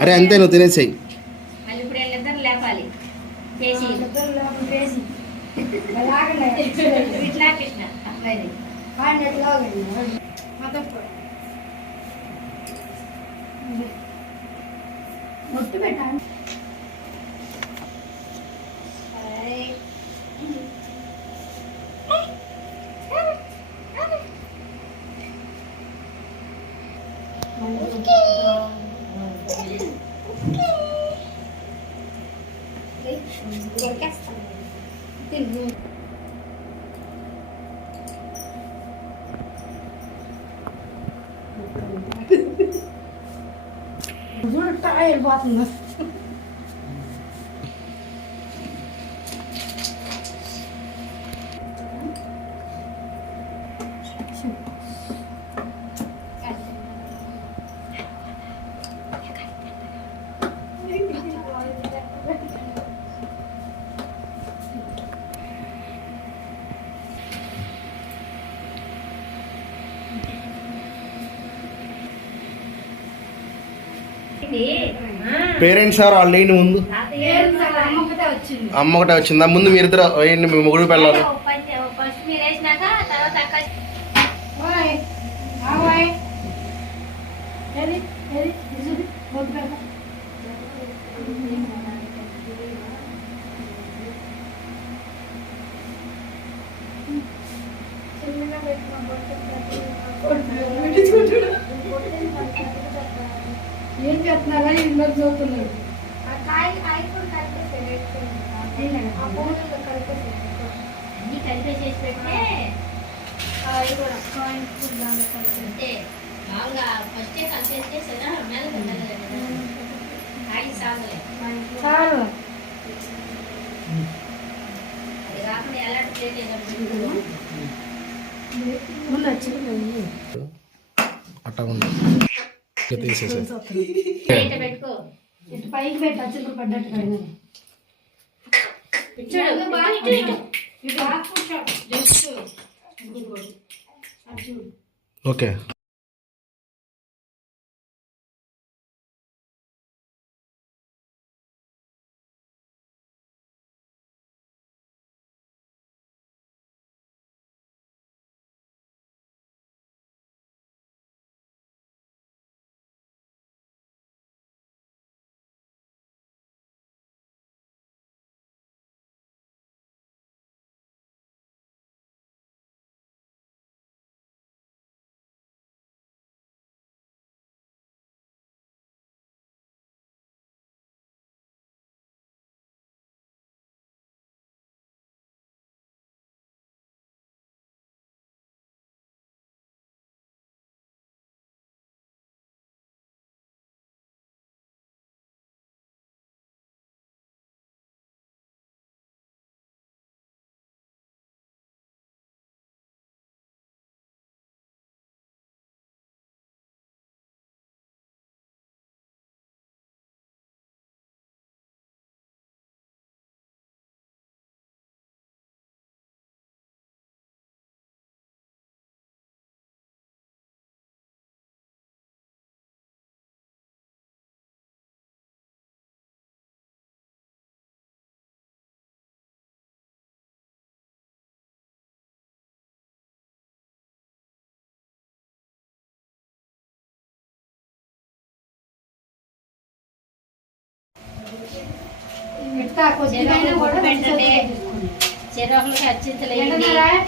అరే అంతే నువ్వు తినేసేయి. మొట్టు పెట్టాను. చూడు టైర్ పోతుంది. పేరెంట్స్ ఆర్ ఆల్రెడీ ముందు అమ్మ ఒకటే వచ్చిందా? ముందు మీరిద్దరు వేయండి, మీ ముగ్గురు పిల్లలు. ఏం చేస్తున్నారా? ఇంట్లో చూస్తున్నాడు. కలిపేసేసి పెడితే బాగా ఫస్టే కలిపేస్తే ఆగి సాగులే చాలు. అది కాకుండా ఎలాంటి అట్టా ఉంది పెట్టుకో. ఇటు పైకి పెట్టి అచ్చులు పడ్డట్టు ఓకే.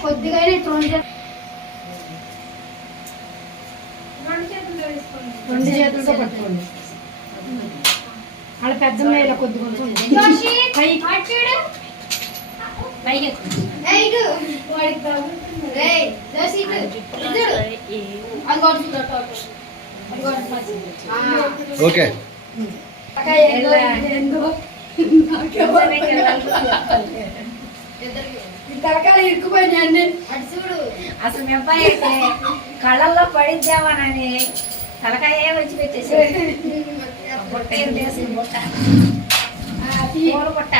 కొద్దిగా రెండు చేతులతో పట్టుకోండి. అలా పెద్ద ఇలా కొద్దిగా ఓకే. తలకాయలు ఇరుక్కుపోయినాయి అన్ని. అసలు మీ అబ్బాయి అయితే కళ్ళల్లో పడిద్దామనని తలకాయ వచ్చి పెట్టేసి బుట్ట వేసి బుట్ట పూల బుట్ట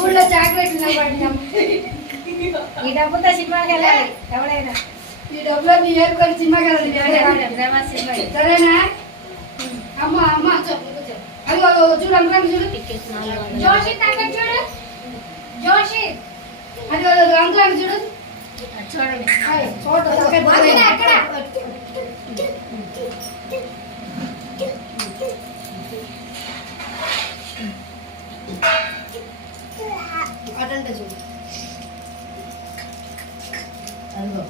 ఊళ్ళో చాక్లెట్ ఈ డబ్బుతో సినిమాకి వెళ్ళాలి ఎవడైనా. ఈ డబ్బులు నీ ఏర్పడి సినిమా కదా డ్రామా సినిమా సరేనా అమ్మ అమ్మ అది చూడు అనుకోండి చూడు జోషి అక్కడ చూడు జోషి అది అంకుల్ చూడు చూడండి అక్కడ అటంటే చూడు అదిగో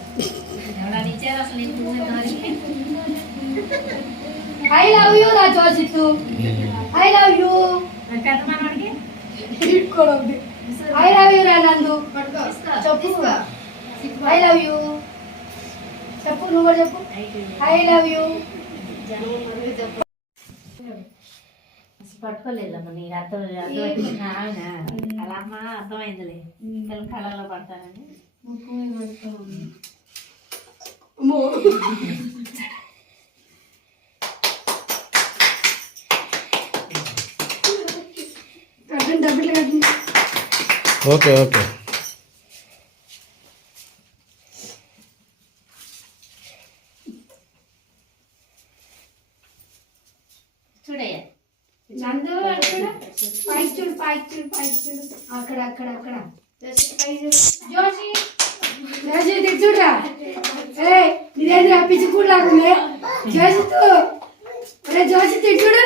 ఎవరైనా ఇచ్చారు అసలు నేను చూసేదానికి ఐ లవ్ యూ రా జోషిత్తు ఐ లవ్ యూ పెద్ద మనవాడికి ఐ లవ్ యూ రా నందు చెప్పు ఐ లవ్ యూ చెప్పు నువ్వు కూడా చెప్పు ఐ లవ్ యూ పట్టుకోలేదమ్మా నీకు అర్థం ఆయన అలా అమ్మ అర్థమైందిలే పిల్లలు కళలో పడతానని డబ్బులు కట్టింది ఓకే ఓకే చూడయ్యా నందు అక్కడ పైకి చూడు పైకి చూడు పైకి చూడు అక్కడ అక్కడ అక్కడ జోషి జోషి చూడరా ఏ ఇదేంద్ర పిచ్చి కూడా లాగుంది జోషి అరే జోషి చూడు